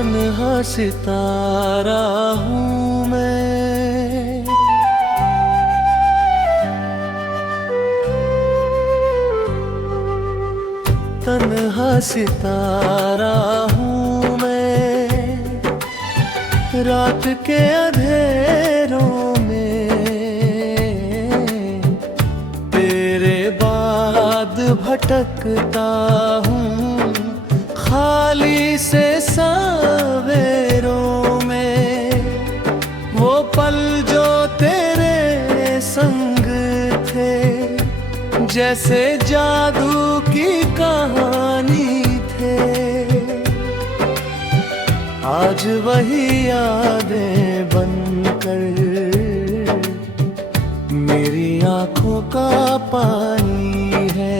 तन्हा सितारा हूँ मैं, तन्हा सितारा हूँ मैं, रात के अंधेरों में तेरे बाद भटकता हूँ, खाली से सवेरों में। वो पल जो तेरे संग थे, जैसे जादू की कहानी थे, आज वही यादें बनकर मेरी आंखों का पानी है।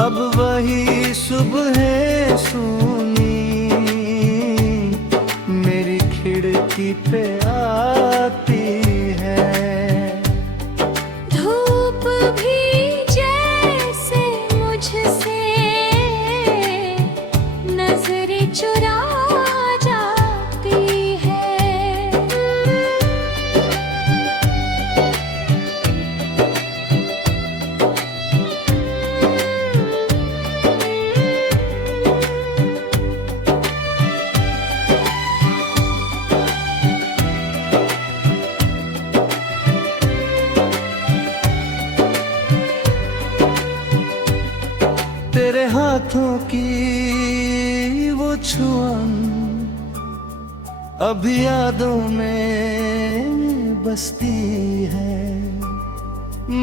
अब वही सुबह सूनी मेरी खिड़की पे आती है, धूप भी जैसे मुझसे नजरें चुरा जाती है। तेरे हाथों की वो छुअन अभी यादों में बसती है,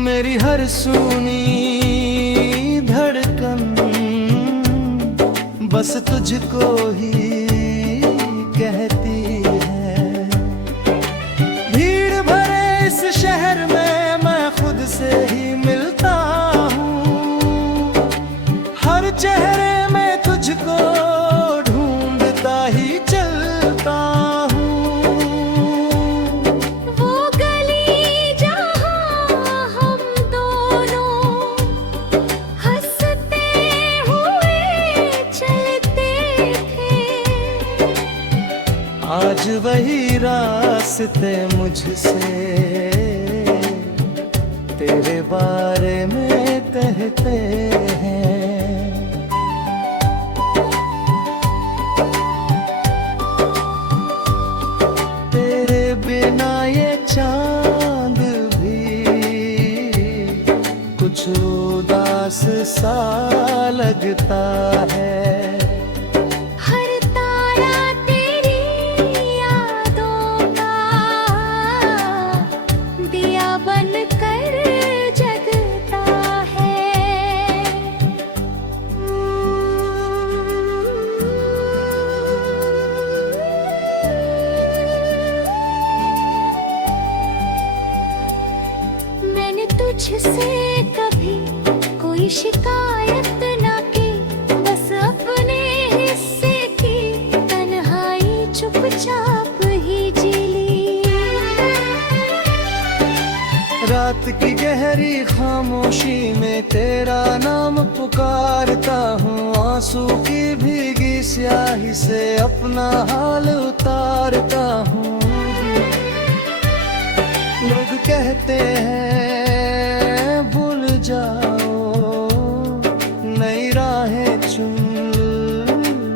मेरी हर सुनी धड़कन बस तुझको ही कहती है। भीड़ भरे इस शहर में मैं खुद से ही मिलता हूँ, हर चेहरे में तुझको ढूंढता ही चलता हूँ। वो गली जहाँ हम दोनों हंसते हुए चलते थे, आज वही रास्ते मुझसे तेरे बारे में कहते हैं। तेरे बिना ये चांद भी कुछ उदास सा लगता है। हर तारा तेरी यादों का दिया बनकर जगता है। मैंने तुझसे कभी कोई शिकायत ना की, बस अपने हिस्से की तन्हाई चुपचाप ही जी ली। रात की गहरी खामोशी में तेरा नाम पुकारता हूँ, आंसू की भीगी स्याही से अपना हाल उतारता हूँ। लोग कहते हैं भूल जाओ, नई राहें चुन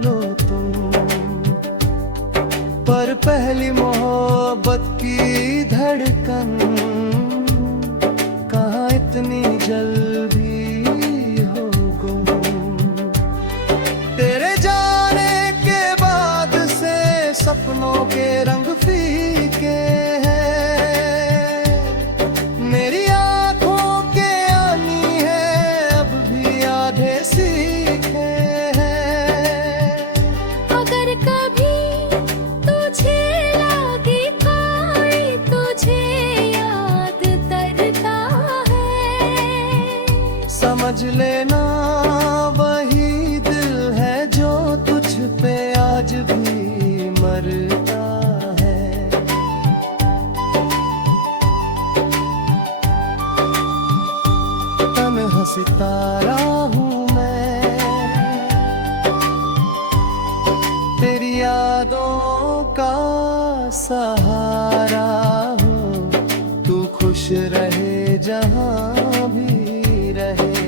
लो तुम, पर पहली मोहब्बत धड़कन कहाँ इतनी जल्दी हो गुम। तेरे जाने के बाद से सपनों के रंग फीके हैं। मेरी आंखों के आनी है अब भी आधे सीखे हैं। अगर कभी तुझे लगे कोई तुझे याद करता है, समझ लेना वही दिल है जो तुझ पे आज भी मरता है। तन्हा सितारा हूँ मैं, तेरी यादों का सहारा हूँ। तू खुश रहे जहाँ भी रहे,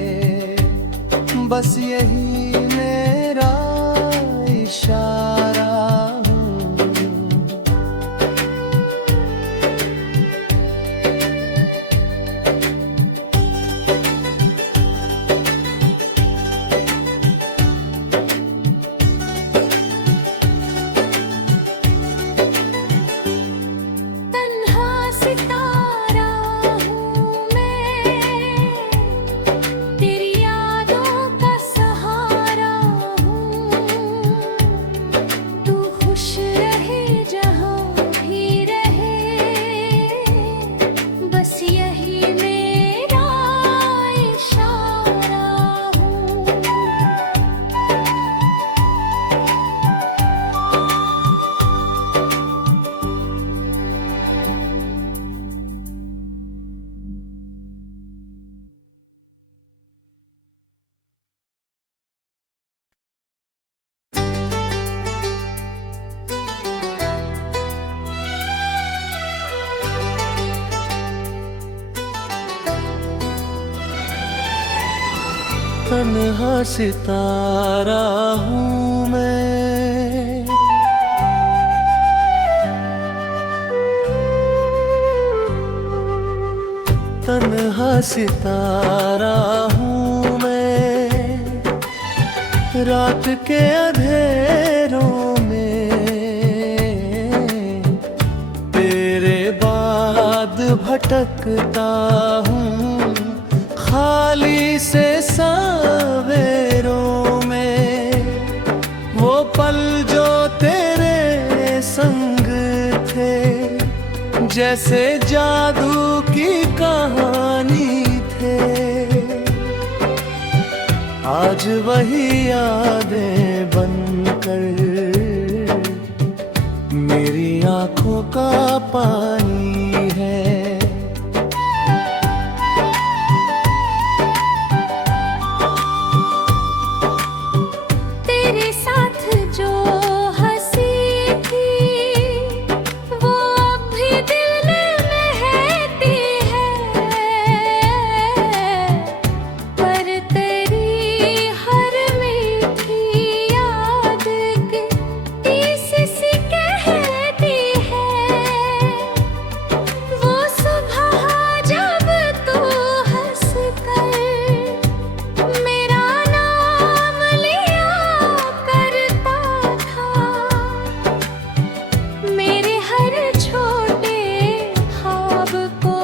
बस यही मेरा इशारा हूँ। तन्हा सितारा हूँ मैं, तेरी यादों का सहारा हूँ। तू खुश रहे जहाँ भी रहे, बस यही मेरा इशारा हूँ। तन्हा सितारा हूँ मैं, तन्हा सितारा हूँ मैं। रात के अंधेरों में तेरे बाद भटकता हूँ। खाली से सवेरों में वो पल जो तेरे संग थे, जैसे जादू की कहानी थे। आज वही यादें बनकर मेरी आंखों का पानी है। तेरे साथ जो हंसी थी वो अब भी दिल में रहती है, पर तेरी हर मीठी याद किसी सी कहती है। वो सुबह जब तू हंस कर मेरा नाम लिया करता था, मेरे हर छोटे ख्वाब को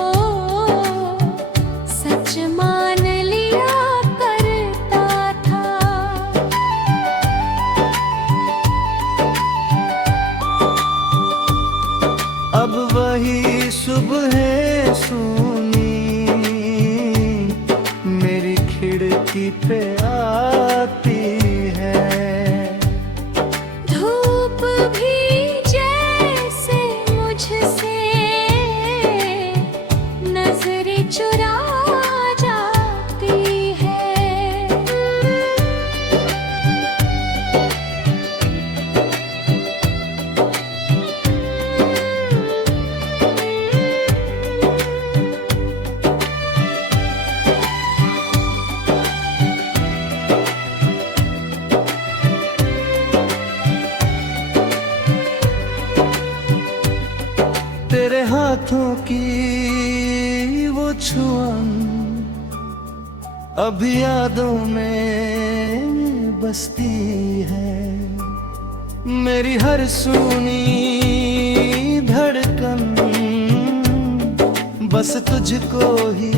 सच मान लिया करता था। अब वही सुबह सूनी मेरी खिड़की पे आती है। धूप भी जैसे मुझसे नजरें चुरा जाती है। की वो छुअन अभी यादों में बसती है। मेरी हर सुनी धड़कन बस तुझको ही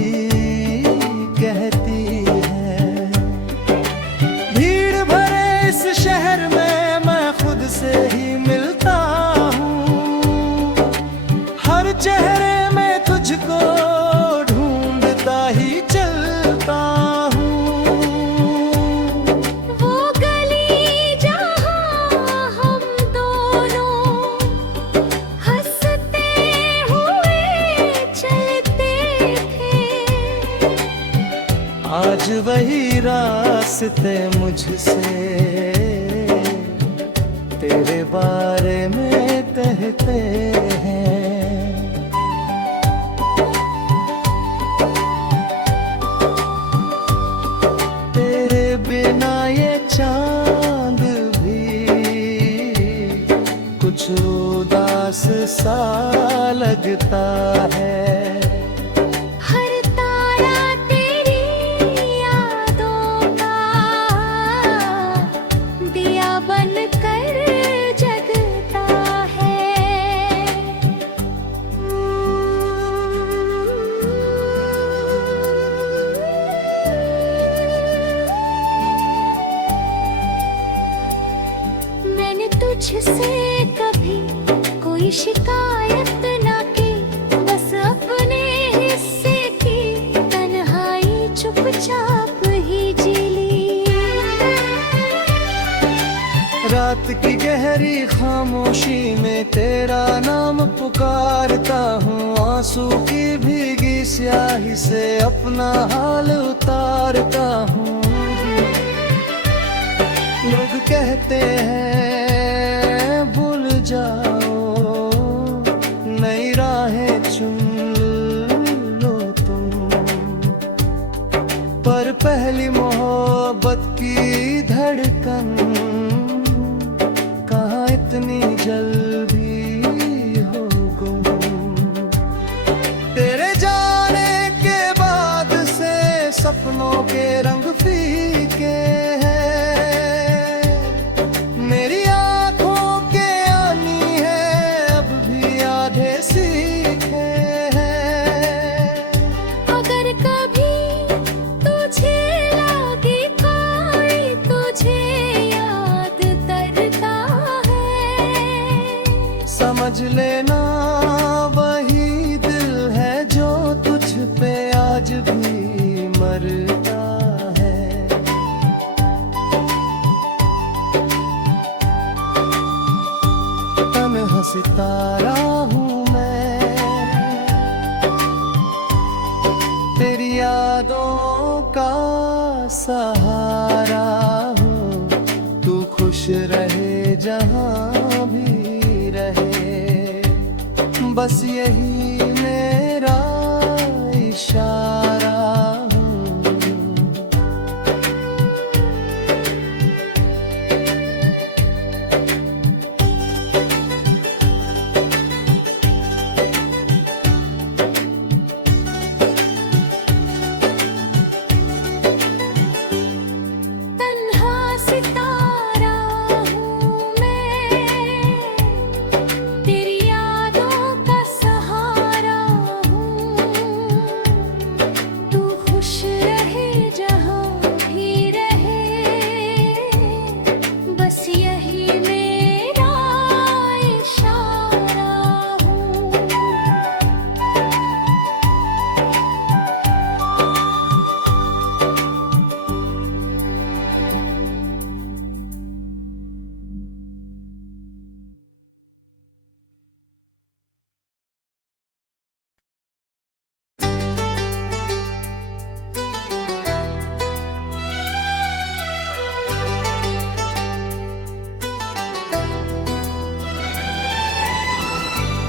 कहती है। भीड़ भरे इस शहर में मैं खुद से ही मिलता हूँ। हर चेहरे में तुझको ढूंढता ही चलता हूँ। वो गली जहाँ हम दोनों हंसते हुए चलते थे, आज वही रास्ते मुझसे तेरे बारे में कहते हैं। तेरे बिना ये चांद भी कुछ उदास सा लगता है। हर तारा तेरी यादों का दिया बनकर जगता है। मैंने तुझसे कभी कोई शिकायत ना की, बस अपने हिस्से की तन्हाई चुपचाप ही जी ली। रात की गहरी खामोशी में तेरा नाम पुकारता हूँ। आंसू की भीगी स्याही से अपना हाल उतारता हूँ। लोग कहते हैं भूल जाओ, नई राहें चुन लो तुम, पर पहली मोहब्बत की धड़कन कहाँ इतनी जल्दी हो गुम। तेरे जाने के बाद से सपनों के रंग फीके हैं। मेरी आंखों के आनी है अब भी आधे सीखे हैं। अगर कभी तुझे लगे कोई तुझे याद करता है, समझ लेना वही दिल है जो तुझ पे आज भी मरता है। तन्हा सितारा हूँ मैं, तेरी यादों का सहारा हूँ। तू खुश रहे जहाँ भी रहे, बस यही मेरा इशारा हूँ। तन्हा सितारा हूँ मैं, तेरी यादों का सहारा हूँ। तू खुश रहे जहाँ भी रहे, बस यही मेरा इशारा हूँ।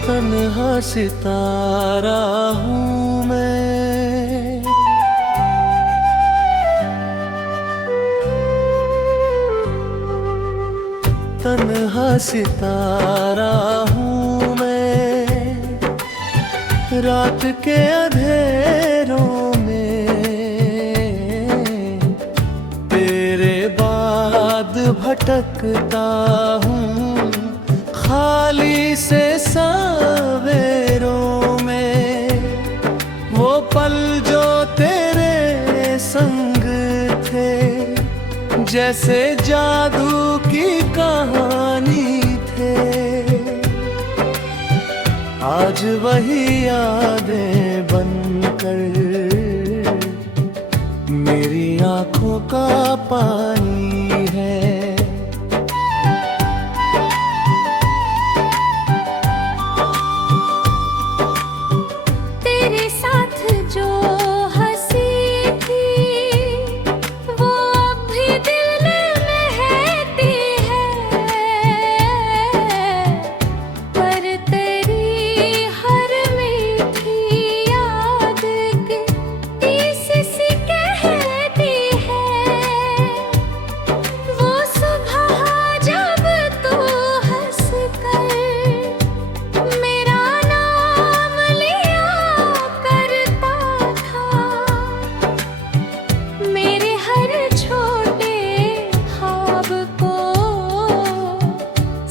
तन्हा सितारा हूँ मैं, तन्हा सितारा हूँ मैं, रात के अंधेरों में तेरे बाद भटकता हूँ, खाली से सवेरों में वो पल जो तेरे संग थे, जैसे जादू की कहानी थे। आज वही यादें बनकर मेरी आंखों का पानी है। तेरे साथ जो हंसी थी वो अब भी दिल में रहती है, पर तेरी हर मीठी याद की टीस सी कहती है। वो सुबह जब तू हंस कर मेरा नाम लिया करता था, मेरे हर छोटे ख्वाब को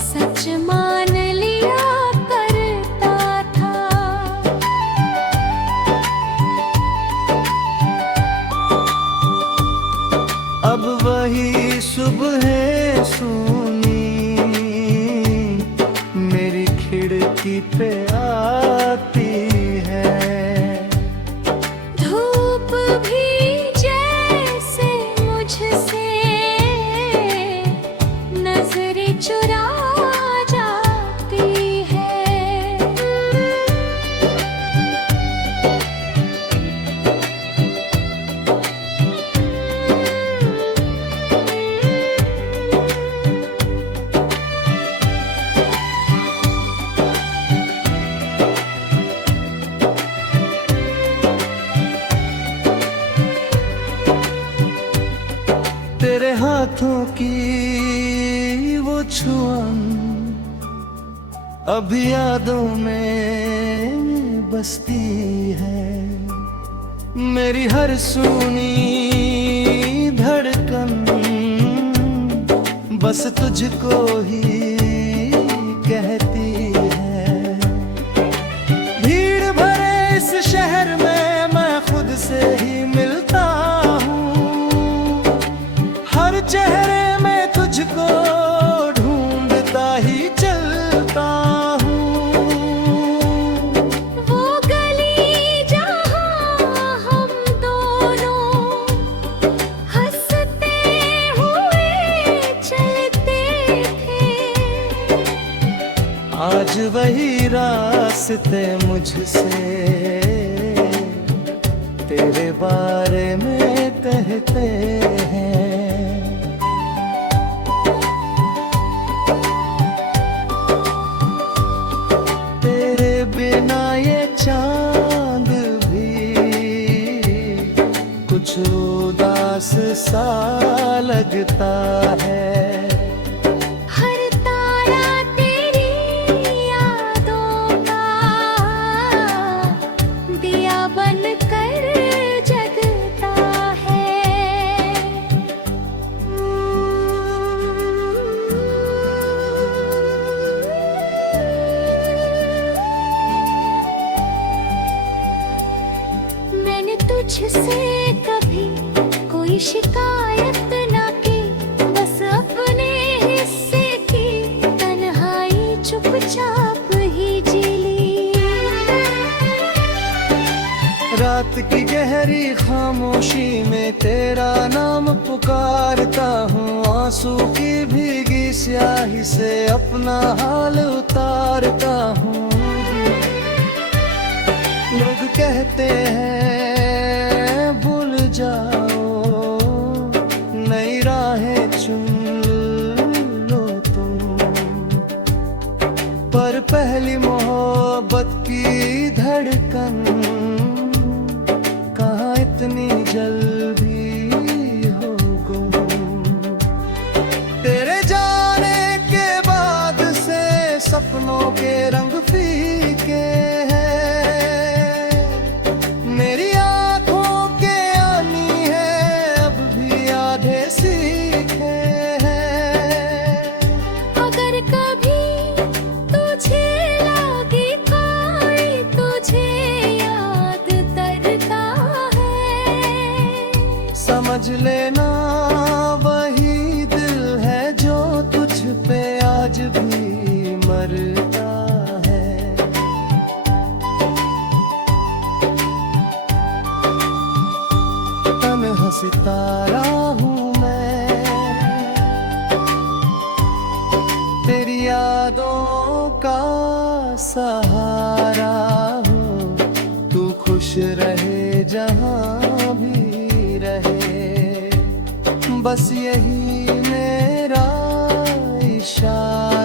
सच मान लिया करता था। अब वही सुबह सूनी मेरी खिड़की पे आती है। धूप भी जैसे मुझसे नजरें चुरा जाती है। तेरे हाथों की वो छुअन अभी यादों में बसती है। मेरी हर सुनी धड़कन बस तुझको ही कहती है। भीड़ भरे इस शहर में मैं खुद से ही मिलता हूँ, हर चेहरे में तुझको ढूंढता ही चलता हूँ। वो गली जहाँ हम दोनों हंसते हुए चलते थे, आज वही रास्ते मुझसे तेरे बारे में कहते हैं। तेरे बिना ये चांद भी कुछ उदास सा लगता है। हर तारा तेरी यादों का दिया बनकर जगता है। मैंने तुझसे कभी कोई शिकायत ना की, बस अपने हिस्से की तन्हाई चुपचाप ही जी ली। रात की गहरी खामोशी में तेरा नाम पुकारता हूँ, आंसू की भीगी स्याही से अपना हाल उतारता हूँ। लोग कहते हैं भूल जाओ, नई राहें चुन लो तुम, पर पहली मोहब्बत की धड़कन कहाँ इतनी जल्दी हो गुम। तेरे जाने के बाद से सपनों के रंग फीके हैं, लेना वही दिल है जो तुझ पे आज भी मरता है। तन्हा सितारा हूँ मैं, तेरी यादों का सहारा हूँ। तू खुश रहे जहाँ भी रहे, बस यही मेरा इशारा।